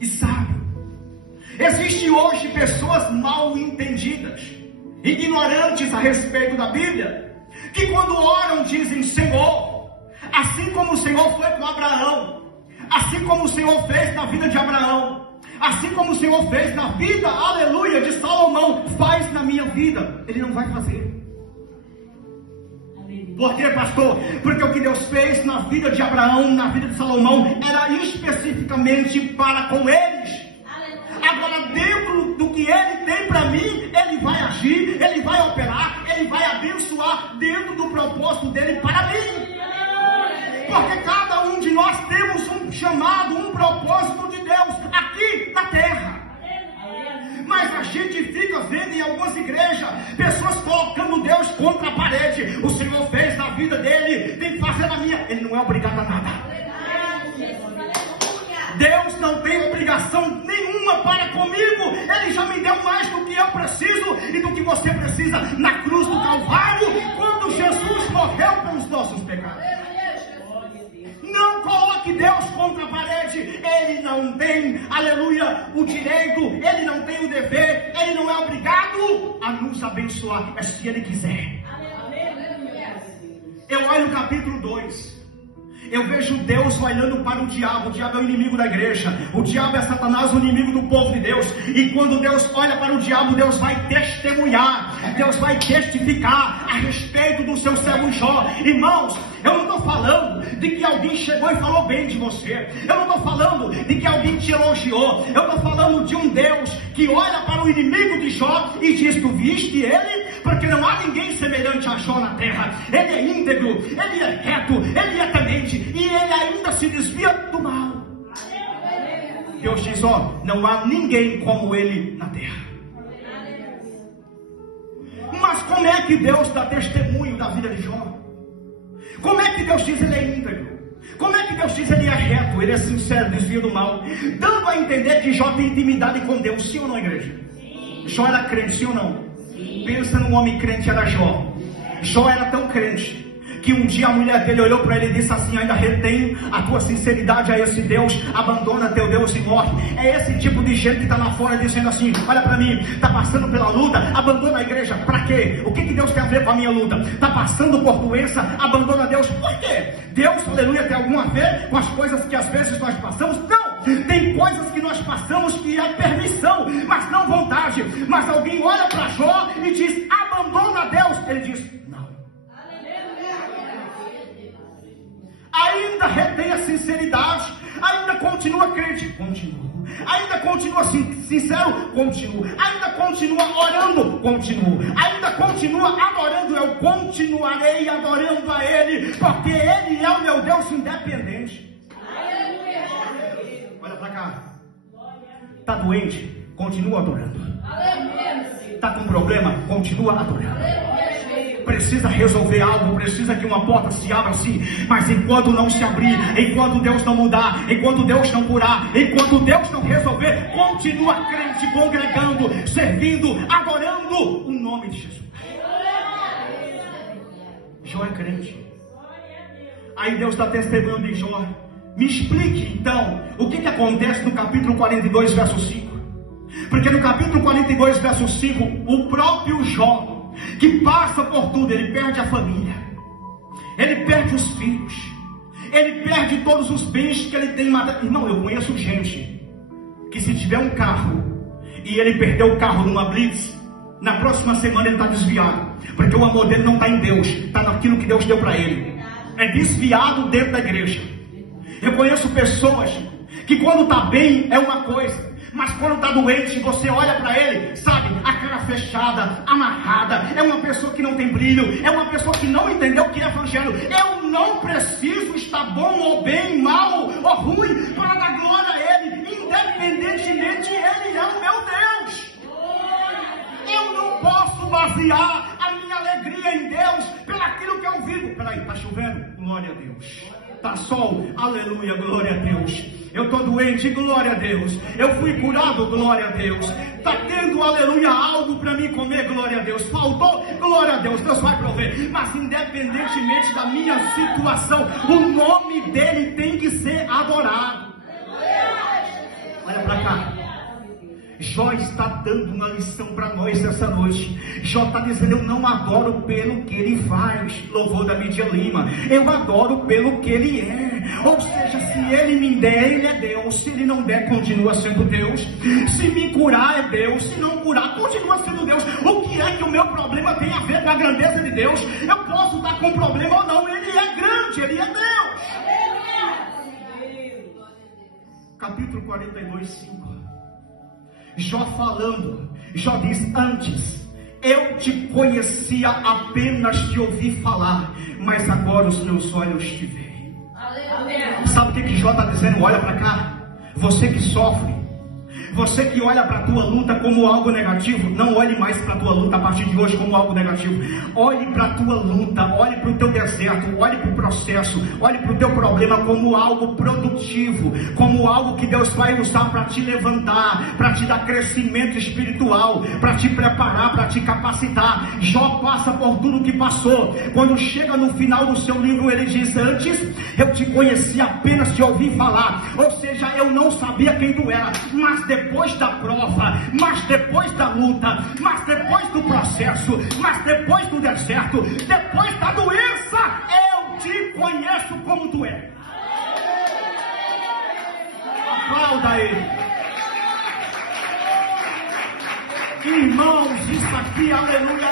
e sábio. Existem hoje pessoas mal entendidas, ignorantes a respeito da Bíblia, que quando oram dizem: Senhor, assim como o Senhor foi com Abraão, assim como o Senhor fez na vida de Abraão, assim como o Senhor fez na vida, aleluia, de Salomão, faz na minha vida. Ele não vai fazer. Por quê, pastor? Porque o que Deus fez na vida de Abraão, na vida de Salomão, era especificamente para com eles. Agora, dentro do que Ele tem para mim, Ele vai agir, Ele vai operar, Ele vai abençoar dentro do propósito dEle para mim. Porque cada um de nós temos um chamado, um propósito de Deus aqui na terra. Mas a gente fica vendo em algumas igrejas pessoas colocando Deus contra a parede. O Senhor fez na vida dele, tem que fazer na minha. Ele não é obrigado a nada. Deus não tem obrigação nenhuma para comigo. Ele já me deu mais do que eu preciso e do que você precisa na cruz do Calvário, quando Jesus morreu pelos nossos pecados. Não coloque Deus contra a parede. Ele não tem, aleluia, o direito, Ele não tem o dever, Ele não é obrigado a nos abençoar, é se Ele quiser. Eu olho o capítulo 2, eu vejo Deus olhando para o diabo é o inimigo da igreja, o diabo é Satanás, o inimigo do povo de Deus. E quando Deus olha para o diabo, Deus vai testemunhar, Deus vai testificar a respeito do seu servo Jó. Irmãos, eu não estou falando de que alguém chegou e falou bem de você, eu não estou falando de que alguém te elogiou, eu estou falando de um Deus que olha para o inimigo de Jó e diz: tu viste ele? Porque não há ninguém semelhante a Jó na terra. Ele é íntegro, ele é reto, ele é temente, e ele ainda se desvia do mal. Deus diz: ó, não há ninguém como ele na terra. Mas como é que Deus dá testemunho da vida de Jó? Como é que Deus diz ele é íntegro? Como é que Deus diz ele é reto, ele é sincero, desvia do mal? Dando a entender que Jó tem intimidade com Deus, sim ou não, igreja? Sim. Jó era crente, sim ou não? Sim. Pensa num homem crente, era Jó. Jó era tão crente que um dia a mulher dele olhou para ele e disse assim: ainda retém a tua sinceridade a esse Deus, abandona teu Deus e morre. É esse tipo de gente que está lá fora dizendo assim: olha para mim, está passando pela luta, abandona a igreja. Para quê? O que Deus tem a ver com a minha luta? Está passando por doença, abandona Deus. Por quê? Deus, aleluia, tem alguma a ver com as coisas que às vezes nós passamos? Não! Tem coisas que nós passamos que é permissão, mas não vontade. Mas alguém olha para Jó e diz: abandona Deus. Ele diz: não. Ainda retém a sinceridade, ainda continua crente, continua. Ainda continua sincero, continua. Ainda continua orando, continua. Ainda continua adorando, eu continuarei adorando a Ele, porque Ele é o meu Deus independente. Olha para cá. Está doente? Continua adorando. Está com problema? Continua adorando. Precisa resolver algo, precisa que uma porta se abra assim, mas enquanto não se abrir, enquanto Deus não mudar, enquanto Deus não curar, enquanto Deus não resolver, continua crente, congregando, servindo, adorando o nome de Jesus. Jó é crente. Aí Deus dá testemunho de Jó. Me explique então o que acontece no capítulo 42, verso 5. Porque no capítulo 42, verso 5, o próprio Jó, que passa por tudo, ele perde a família, ele perde os filhos, ele perde todos os bens que ele tem. Irmão, eu conheço gente que se tiver um carro e ele perdeu o carro numa blitz, na próxima semana ele está desviado, porque o amor dele não está em Deus, está naquilo que Deus deu para ele. É desviado dentro da igreja. Eu conheço pessoas que quando está bem é uma coisa, mas quando está doente, você olha para ele, sabe, a cara fechada, amarrada. É uma pessoa que não tem brilho, é uma pessoa que não entendeu o que é evangelho. Eu não preciso estar bom ou bem, mal ou ruim para dar glória a Ele. Independentemente, Ele é o meu Deus. Eu não posso basear a minha alegria em Deus pelaquilo que eu vivo. Peraí, está chovendo? Glória a Deus. Está sol? Aleluia, glória a Deus. Eu estou doente, glória a Deus. Eu fui curado, glória a Deus. Está tendo, aleluia, algo para mim comer, glória a Deus. Faltou, glória a Deus, Deus vai prover. Mas independentemente da minha situação, o nome dele tem que ser adorado. Olha para Jó está dando uma lição para nós essa noite. Jó está dizendo: eu não adoro pelo que ele faz. Louvor da Mídia Lima. Eu adoro pelo que ele é. Ou seja, se ele me der, ele é Deus. Se ele não der, continua sendo Deus. Se me curar, é Deus. Se não curar, continua sendo Deus. O que é que o meu problema tem a ver com a grandeza de Deus? Eu posso estar com problema ou não. Ele é grande, ele é Deus. Capítulo 42, 5. Jó falando, Jó diz: antes eu te conhecia apenas de ouvir falar, mas agora os meus olhos te veem. Sabe o que Jó está dizendo? Olha para cá, você que sofre, você que olha para a tua luta como algo negativo, não olhe mais para a tua luta a partir de hoje como algo negativo. Olhe para a tua luta, olhe para o teu deserto, olhe para o processo, olhe para o teu problema como algo produtivo, como algo que Deus vai usar para te levantar, para te dar crescimento espiritual, para te preparar, para te capacitar. Jó passa por tudo que passou. Quando chega no final do seu livro, ele diz: antes eu te conheci apenas de ouvir falar, ou seja, eu não sabia quem tu era, mas depois da prova, mas depois da luta, mas depois do processo, mas depois do deserto, depois da doença, eu te conheço como tu é. Aplauda ele. Irmãos, isso aqui, aleluia,